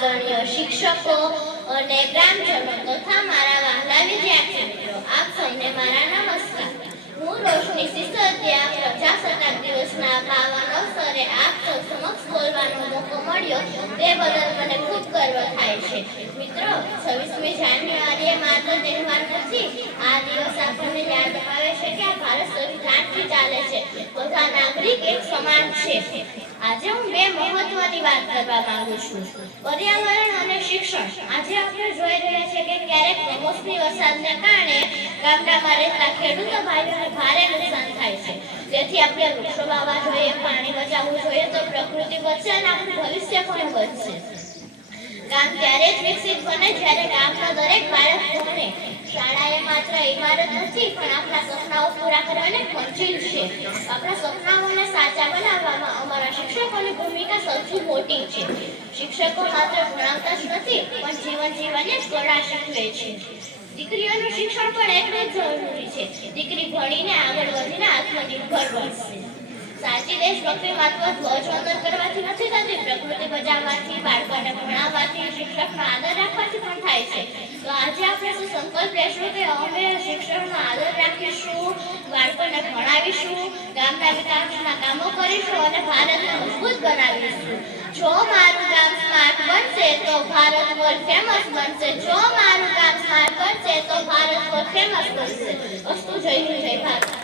આદરણીય શિક્ષકો અને ગ્રામજનો તથા મારા વહાલા વિદ્યાર્થી મિત્રો, આપ સૌને મારા નમસ્કાર. હું રોશની સિસોદિયા પ્રજાસત્તાક દિવસના પાવન અવસરે આપ સૌ સમક્ષ બોલવાનો મોકો મળ્યો તે બદલ મને ખૂબ ગર્વ થાય છે. મિત્રો, 26મી જાન્યુઆરીએ માત્ર તહેવાર નથી, આ દિવસ આપણને યાદ અપાવે છે કે આ ભારત સંવિધાનથી ચાલે છે. બધા નાગરિક એક સમાન છે. આજે હું બે મહત્વની વાત કરવા માંગુ છું: પર્યાવરણ અને શિક્ષણ. આજે આપણે જોઈ રહ્યા છીએ કે ક્યારેક કમોસમી વરસાદને કારણે ગામડામાં રહેતા ખેડૂતો ભાઈઓને ભારે નુકસાન થાય છે. તેથી આપણે વૃક્ષો વાવવા જોઈએ, પાણી બચાવવું જોઈએ, તો પ્રકૃતિ બચશે અને આપણું ભવિષ્ય પણ બચશે. ગામ ત્યારે જ વિકસિત બને જ્યારે ગામના દરેક બાળક ભણે. શાળા એ માત્ર ઇમારત નથી, પણ આપણા સપનાઓ પૂરા કરવાની મંજિલ છે. આપણા સપનાઓને સાચા બનાવવામાં અમારા શિક્ષકોની ભૂમિકા સૌથી મોટી છે. શિક્ષકો માત્ર ભણાવતા જ નથી, પણ જીવન જીવવાની કળા શીખવે છે. દીકરીઓનું શિક્ષણ પણ એટલું જ જરૂરી છે. દીકરી ભણીને આગળ વધીને આત્મનિર્ભર બનશે. સાચી દેશભક્તિ માત્ર ધ્વજવંદન કરવાથી નથી થતી, પ્રકૃતિ બચાવવાથી, બાળકોને ભણાવવાથી, શિક્ષકનો આદર રાખવાથી પણ થાય છે. તો આજે આપણે શું સંકલ્પ લેશું કે અમે શિક્ષકનો આદર રાખીશું, બાળકોને ભણાવીશું, ગામના વિકાસના કામો કરીશું અને ભારતને મજબૂત બનાવીશું. જો મારું ગામ સ્માર્ટ બનશે તો ભારત વર્લ્ડ ફેમસ બનશે. જો મારું ગામ સ્માર્ટ બનશે તો ભારત વર્લ્ડ ફેમસ બનશે. અસ્તુ. જય હિન્દ, જય ભારત.